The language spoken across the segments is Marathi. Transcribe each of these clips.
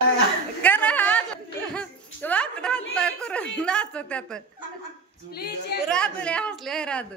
करा वाकडं हात करून नाचत त्यात राधू लय हसले राधू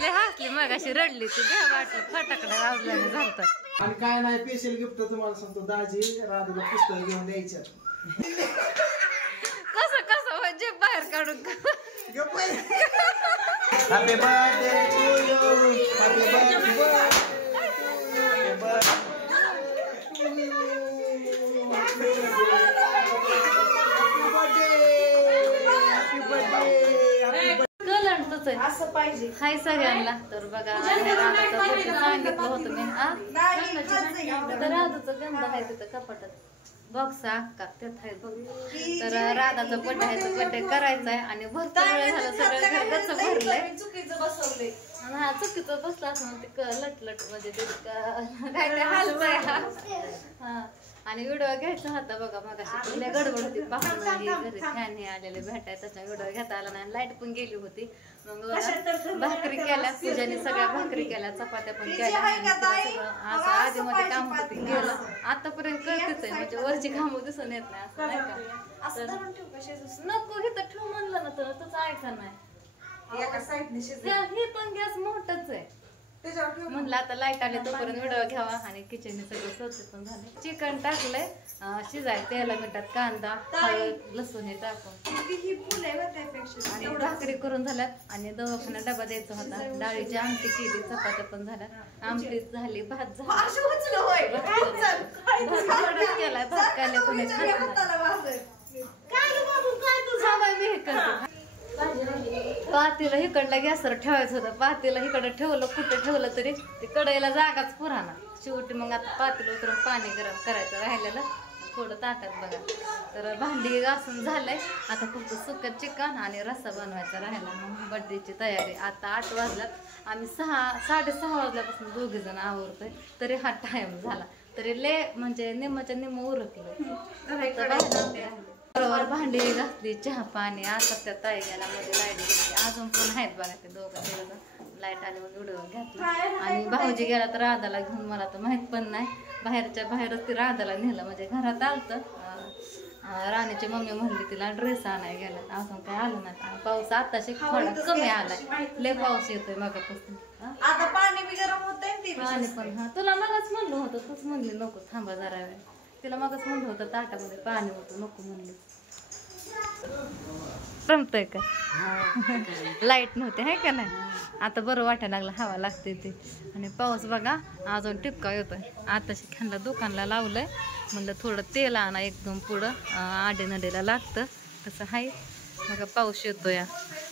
लय हसली मग अशी रडली ती घ्या वाटलं फटाकडे वाजल्याने झालत. आणि काय नाही स्पेशल गिफ्ट तुम्हाला सांगतो दाजी राधूला पुस्तक घेऊन द्यायचं. कसं कसं म्हणजे बाहेर काढून happy birthday to you happy birthday असं पाहिजे हाय सगळ्यांना. तर बघा सांगितलं होतं मी तर राधाचा गंध आहे तिथं कपाटात बॉक्स अक्का त्यात आहे बघ. तर राधाचा बर्थडे आहे तर बर्थडे करायचा आहे आणि भरपूर वेळ झालं सगळं घर गच्च भरलंय. चुकीचं बसवलंय हा चुकीचं बसलं असं ते लटलट म्हणजे ते काय ते हलतंय हा. आणि व्हिडिओ घ्यायचा होता बघा मग अशी गडबड होती पाहुणे घरी फॅन हे आलेले भेटाय त्याचा व्हिडिओ घेता आला नाही. लाईट पण गेली होती. मग भाकरी केल्या पूजाने सगळ्या भाकरी केल्या चपात्या पण केल्या असं आधी मध्ये काम होती गेलं आतापर्यंत करतेच आहे म्हणजे वरची कामं दिसून येत नाही असं नाही का. नको हे तर ठेव म्हणलं ना तर तुझं ऐका नाही हे पण गॅस मोठच आहे म्हणलं आता लाईट आले तोपर्यंत व्हिडिओ घ्यावा. आणि किचन सगळं स्वच्छ पण झालं. चिकन टाकलंय शिजाय तेला मिठात कांदा हळद लसूण हे टाकून आणि भाकरी करून झाल्यात. आणि दवाखान्यात डबा द्यायचा होता. डाळीची आमटी केली चपात्या पण झाल्या आमटी झाली भात झाला केलाय भात कायला कोणी पातेला इकडला गॅसवर ठेवायचं होतं. पातेला इकडं ठेवलं कुठं ठेवलं तरी ते कढईला जागाच पुराणा. शेवटी मग आता पातेला उतरून पाणी गरम करायचं राहिलेलं थोडं ताटात बघा. तर भांडी घासून झालंय आता फक्त सुकं चिकन आणि रस्सा बनवायचा राहिला. मग बर्थडेची तयारी आता 8 वाजल्यात. आम्ही 6:30 वाजल्यापासून दोघे जण आवरतोय तरी हा टाइम झाला तरी ले म्हणजे निम्माच्या निम्म उरकलं. बरोबर भांडी घातली चहा पाणी आता त्या ताई गेला मध्ये लाईट गेली अजून पण आहेत बघा ते दोघं लाईट आल्यावर व्हिडिओ घेतला. आणि भाऊजी गेला तर राधाला घेऊन मला तर माहित पण नाही बाहेरच्या बाहेरच ती राधाला नेलं म्हणजे घरात आलतं. राणीची मम्मी म्हणली तिला ड्रेस आणाय गेला अजून काय आलं नाही. पाऊस आताशी थोडा कमी आलाय लय पाऊस येतोय मगापासून आता पाणी बी गरम होतंय पाणी पण हा तुला मगच म्हणलं होतं तूच म्हणली नको थांबा जरा वेळ. तिला मगच म्हणलं होतं ताटामध्ये पाणी होतं नको म्हणली. रमतय का लाईट नव्हती आहे का नाही. आता बरं वाटायला लागलं हवा लागते ते. आणि पाऊस बघा अजून टिपका येतोय. आताशी खांदा दुकानला लावलंय म्हणलं थोडं तेल आणा एकदम पुढं आडे नडीला लागतं तसं आहे. मग पाऊस येतो या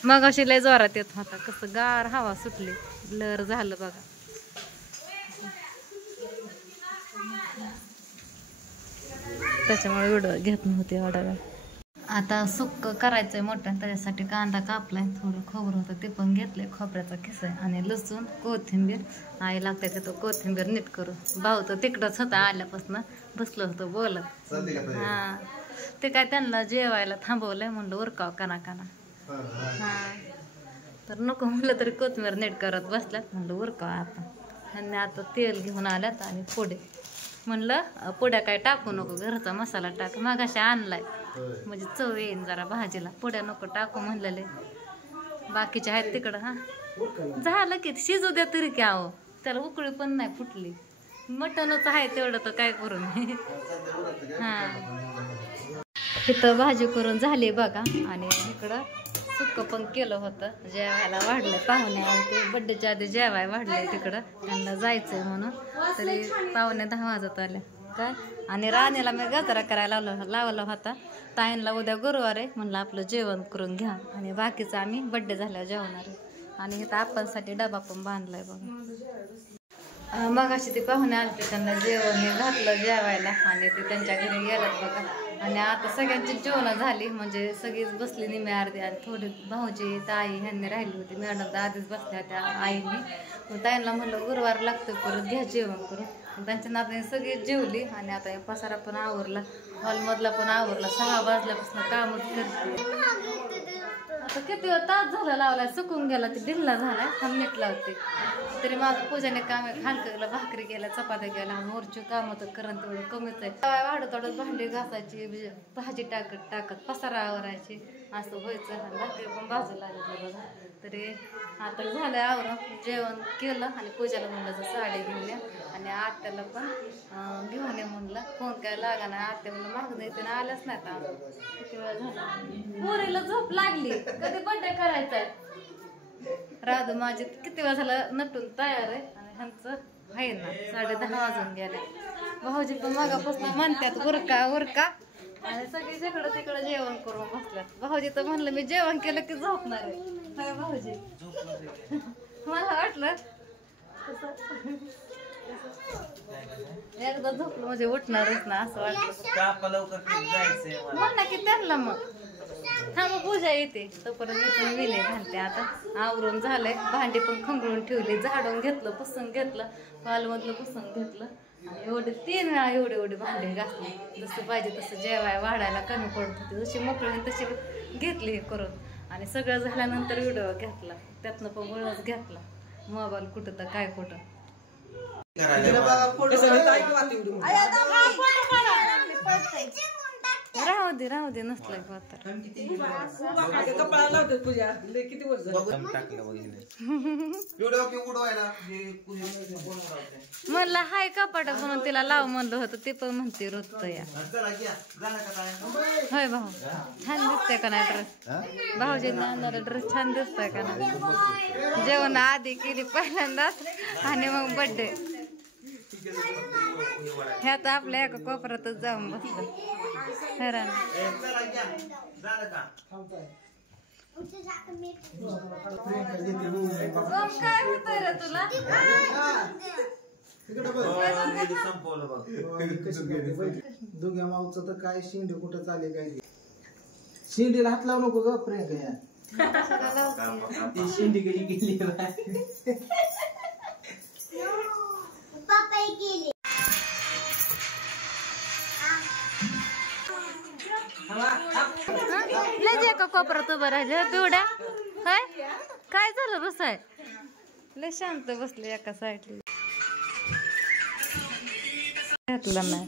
मग अशी लय जोरात येत होता कसं गार हवा सुटली ब्लर झालं बघा. त्याच्यामुळे व्हिडिओ घेत नव्हते एवढा वेळ. आता सुक्क करायचंय मोठं त्याच्यासाठी कांदा कापलाय थोडं खोबरं होतं ते पण घेतलंय खोबऱ्याचा किस आहे आणि लसूण कोथिंबीर आई लागते तिथं कोथिंबीर नीट करू. भाऊ तर तिकडंच होता आल्यापासून बसलं होतं बोलत हा ते काय त्यांना जेवायला थांबवलंय म्हणलं उरकाव काना काना हा तर नको म्हणलं तरी कोथिंबीर नीट करत बसल्यात म्हणलं उरकाव आता. आणि आता तेल घेऊन आल्यात आणि पुढे म्हणलं पुड्या काय टाकू नको घरचा मसाला टाक मागाशी आणलाय म्हणजे चव येईन जरा भाजीला. पुड्या नको टाकू म्हणलेले बाकीचे आहेत तिकडं हा झालं की शिजू द्या तरी की आहो त्याला उकळी पण नाही फुटली. मटणच आहे तेवढं तर काय करू मी हा. तिथं भाजी करून झाली बघा आणि इकडं सुक्क पण केलं होतं जेवायला वाढलंय पाहुणे ते बड्डेच्या आधी जेवाय वाढलंय तिकडं त्यांना जायचंय म्हणून तरी 9:45 वाजत आले काय. आणि राणीला मी गजरा करायला लावला होता ताईंला उद्या गुरुवार आहे म्हणलं आपलं जेवण करून घ्या आणि बाकीचं आम्ही बड्डे झाल्यावर जेवणार आहे. आणि इथं आपणसाठी डबा पण बांधलाय बघा. मग अशी ते पाहुणे आले त्यांना जेवण घातलं जेवायला आणि ते त्यांच्या घरी गेलात बघा. आणि आता सगळ्यांची जेवणं झाली म्हणजे सगळीच बसली निम्मे अर्धी आणि थोडी भाऊजी ताई ह्यांनी राहिली होती मॅडम तर आधीच बसल्या त्या आईने. मग ताईंना म्हणलं गुरुवार लागतं परत घ्या जेवण करून त्यांच्या नात्याने सगळी जेवली. आणि आता हे पसारा पण आवरला हॉलमधला पण आवरला 6 वाजल्यापासून कामच करते आता किती तास झाला लावलाय, सुकून गेला, ते ढिल्ला झालाय. हा मीठ लावते तरी माझं पूजाने काम आहे. हलकं गेलं, भाकरी गेल्या, चपात्या गेल्या, मोरची काम तर करंट तेवढं कमीच आहे. वाढत वाढत भांडी घासायची, भाजी टाकत टाकत पसारा आवरायची, असं व्हायचं. भाकरी पण बाजूला लागली बघा. तरी आता झालं आवरून, जेवण केलं आणि पूजाला म्हणलं साडी घेऊन या आणि आत्याला पण घेऊन ये म्हणलं. फोन काय लागा नाही, आत्या म्हणलं मागून येते ना, आल्याच नाही आता. किती वेळ झाला, पोरीला झोप लागली, कधी बड्डे करायचा. राधू माझी किती वेळ झाला नटून तयार आहे आणि ह्यांचं आहे ना 10:30 वाजून गेले. भाऊजी पण मागापासून म्हणतात उरका उरका आणि सगळी जिकडं तिकडं जेवण करून बसल्यात. भाऊजी तर म्हणलं मी जेवण केलं की झोपणार आहे. भाऊजी मला वाटलं एकदा झोपलं म्हणजे उठणारच ना असं वाटलं. म्हणलं की त्यांना मग हा मग पूजा येते तोपर्यंत मी पण विणे घालते. आता आवरून झालंय, भांडी पण खंगळून ठेवली, झाडून घेतलं, पुसून घेतलं, हॉलमधलं पुसून घेतलं आणि एवढे 3 वेळा एवढे भांडी घासली. जसं पाहिजे तसं जेवाय वाढायला कमी पडत होती, जशी मोकळी तशी घेतली हे करून. आणि सगळं झाल्यानंतर व्हिडिओ घेतला, त्यातनं पण वेळच घेतला. मोबाईल कुठं तर काय कुठं. राहू दे नसलंय म्हणलं हाय कपाटात म्हणून तिला लाव म्हणलं होतं, ते पण म्हणते रोजत या. होय भाऊ, छान दिसतंय का नाही ड्रेस? भाऊजींना आणणारा ड्रेस छान दिसतोय का नाही? जेवण आधी केली पहिल्यांदाच आणि मग बर्थडे ह्यात आपल्या एका कोपऱ्यातच जाऊन बसलं. हैराण काय होतंय रे तुला? दोघ्या माऊचं तर काय शिंडे कुठं चाले काय शिंडीला हात लावू नको ग प्रियंका. शिंडी कधी गेली लय का कोपऱ्यात उभं राहिलं पिवड्या? काय झालं बसाय? लय शांत बसले एका साईडला. घातलं नाही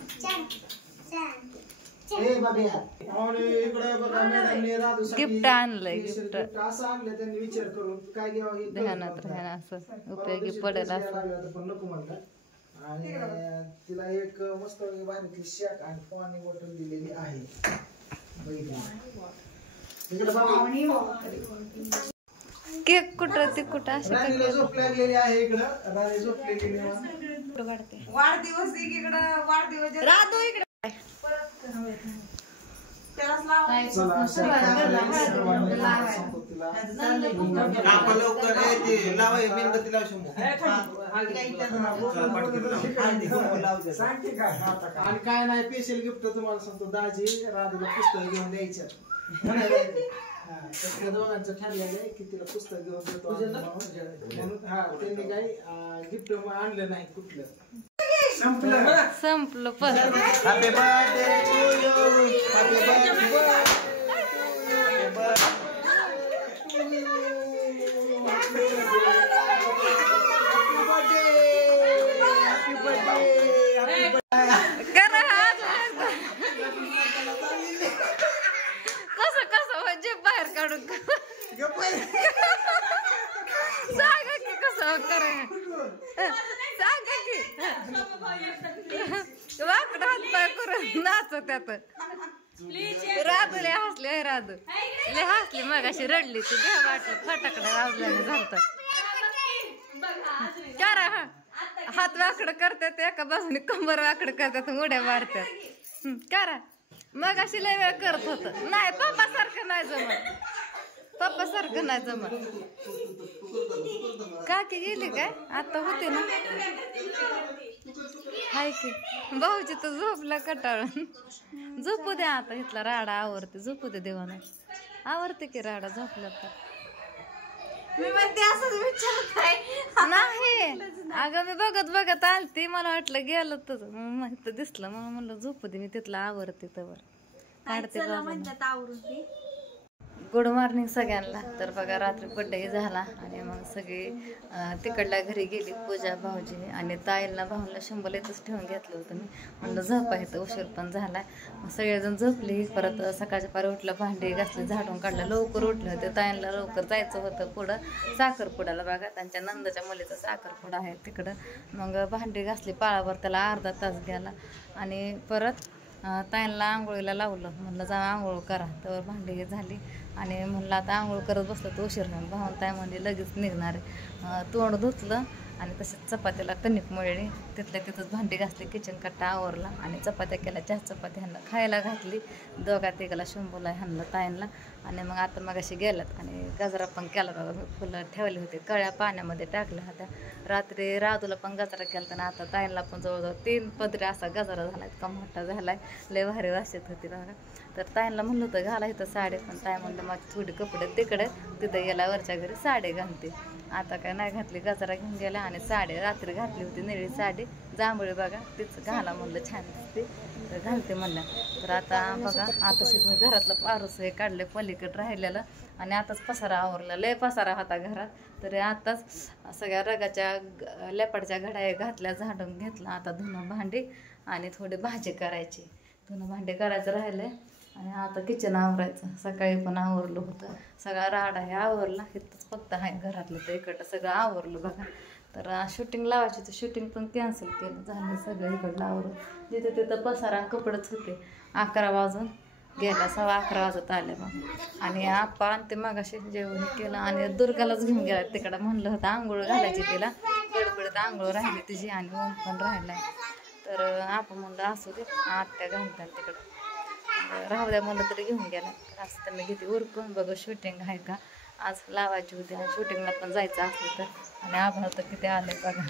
गिफ्ट आणलंय, गिफ्ट असं आणलं त्यांनी विचार करून काय घ्यावं ध्यानात राहणं असं उपयोगी पडेल असं. पण नको म्हणतात. आणि तिला एक मस्त बाहेरची शॅक आणि पाणी बॉटल दिलेली आहे. केक कुठं ते कुठं राणीला झोप लागलेली आहे इकडं. राणी झोपलेली वाढदिवस इकडं, वाढदिवस राहतो इकडे आणि काय नाही स्पेशल गिफ्ट तुम्हाला सांगतो. दाजी राधूला पुस्तक घेऊन द्यायचं दोघांचं ठरलेलं आहे की तिला पुस्तक घेऊन देतो म्हणून. हा त्यांनी काही गिफ्ट आणलं नाही कुठलं. संपलं पण. Happy birthday to you, happy birthday. कसं म्हणजे बाहेर काढून सांगा की कसं करा, सांगा की वाकड हात पाय करून नाच त्यात. राधू लय हसले, राधू लय हसली, मग अशी रडली ती. द्या वाटलं फटाकडा वाजल्याने झालत. करा हा हात वाकड करतात, एका बाजूने कंबर वाकड करतात, उड्या मारतात. करा मग अशी लय वेळ करत होत. नाही पप्पा सारखं नाही जमत, पप्पा सारखं नाही जमत. काकी गेली काय? आता होते ना. हाय की भाऊजी तर झोपला कटाळून. झोपू द्या आता, इथला राडा आवरते. झोपू दे देवाना, आवरते की राडा झोपला तर. मी म्हणते असंच विचारताय नाही अगं, मी बघत आलती, मला वाटलं गेलं तर दिसलं, मग म्हणलं झोपू दे, मी तिथलं आवरते तर काढते. गुड मॉर्निंग सगळ्यांना. तर बघा रात्री बड्डे झाला आणि मग सगळी तिकडल्या घरी गेली, पूजा भाऊजी आणि ताईला भाऊला शंभर इथंच ठेवून घेतलं होतं मी. म्हणलं झोपा इथं, उशीर पण झाला. मग सगळेजण झोपली. परत सकाळच्या पारी उठलं, भांडी घासली, झाडून काढलं, लवकर उठलं होते. ताईला लवकर जायचं होतं पुढं साखरपुड्याला. बघा त्यांच्या नंदाच्या मुलीचा साखरपुडा आहे तिकडं. मग भांडी घासली पाळावर, त्याला अर्धा तास गेला आणि परत ताईंला आंघोळीला लावलं. म्हणलं जा आंघोळ करा. तर भांडी झाली आणि म्हणलं आता आंघोळ करत बसलं तर उशीर नाही. भाऊन ताई म्हणजे लगेच निघणार आहे. तोंड धुतलं आणि तसेच चपात्याला कणिक मळली. तिथल्या तिथंच भांडी घासली, किचन कट्टा आवरला आणि चपात्या केल्या. 4 चपात्या ह्यांना खायला घातली. दोघा तिघाला शंभूला ह्यांना ताईंला. आणि मग आता मग अशी गेल्यात आणि गजरा पण केला. बघा मी फुलं ठेवले होते, कळ्या पाण्यामध्ये टाकल्या होत्या. रात्री राधूला पण गजरा केला आणि आता ताईंला पण जवळजवळ 3 पदरी असा गजरा झाला. इतका मोठा झालाय, लय भारी वाजत होती बघा. तर ताईंला म्हणलं होतं घाला इथं साडी, पण ताई म्हणलं माझी थोडी कपडे तिकडे, तिथं गेला वरच्या घरी साडी घालते. आता काय नाही घातली, गजरा घेऊन गेला आणि साडी रात्री घातली होती निळी साडी जांभळी बघा, तीच घाला म्हणलं छान दिसते तर घालते म्हणलं. तर आता बघा आताशी मी घरातलं पारूस हे काढले पलीकडे राहिलेलं आणि आताच पसारा आवरला. लय पसारा होता घरात, तरी आताच सगळ्या रगाच्या लेपाडच्या घड्या घातल्या, झाडून घेतलं. आता धुणं भांडी आणि थोडी भाजी करायची, धुणं भांडी करायचं राहिलं आणि आता किचन आवरायचं. सकाळी पण आवरलं होतं, सगळा राडा हे आवरला. इथंच फक्त आहे घरातलं, तर इकडं सगळं आवरलं बघा. तर शूटिंग लावायची तर शूटिंग पण कॅन्सल केलं, झालं सगळं इकडलं आवरून. जिथे तिथं पसारा कपडेच होते. 11 वाजून गेला, 11:15 वाजत आले मग. आणि आप्पा आणि ते मगाशी जेवण केलं आणि दुर्गालाच घेऊन गेला तिकडं. म्हणलं होतं आंघोळ घालायची तिला, गडबडीत आंघोळ राहिली तिची आणि ऊन पण राहिलाय. तर आपण म्हणलं असू दे, आत्या घालतात तिकडं, राहू द्या म्हणलं तरी घेऊन गेला. असं तर मी घेते उरकून. बघा शूटिंग आहे का आज लावायची होती आणि शूटिंगला पण जायचं असलं तर. आणि आभाळ तर किती आलंय बघा.